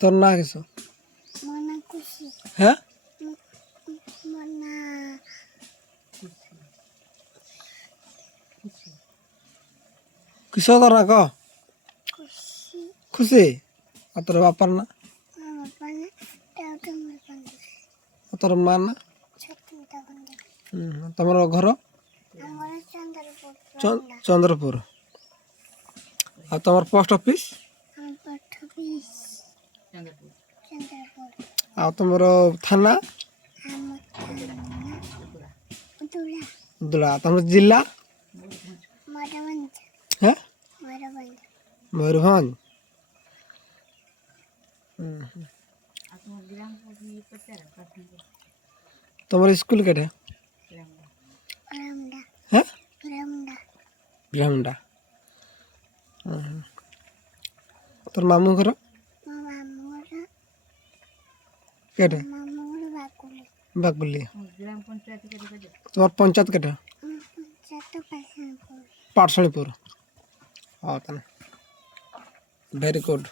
তোর না কিছু মনা খুশি হ্যাঁ মনা কিস তোর না ক খুশি খুশি আর তোর বাপার না আমার পানে তাও তোমার পানে আর তোর মা না ছত্রিটা বন্ধ তোমার ঘর আমার চন্দ্রপুর চন্দ্রপুর আর তোমার পোস্ট অফিস আমার পাঠবিস চন্দ্রপুর আর তোমার থানা আমার উদুরা দুলা তোমার জেলা ময়ূরভঞ্জ হ্যাঁ ময়ূরভঞ্জ ময়ূরভঞ্জ তোমার স্কুল কেটে রামডা হ্যাঁ রামডা ব্রাহ্মণটা তোর মামু ঘর মামুর কেটে মামুর বাকুলি বাকবুলি তোমার পঞ্চায়েত কেটে পঞ্চায়েত পাশানপুর পাটশালীপুর হ্যাঁ তাহলে ভেরি গুড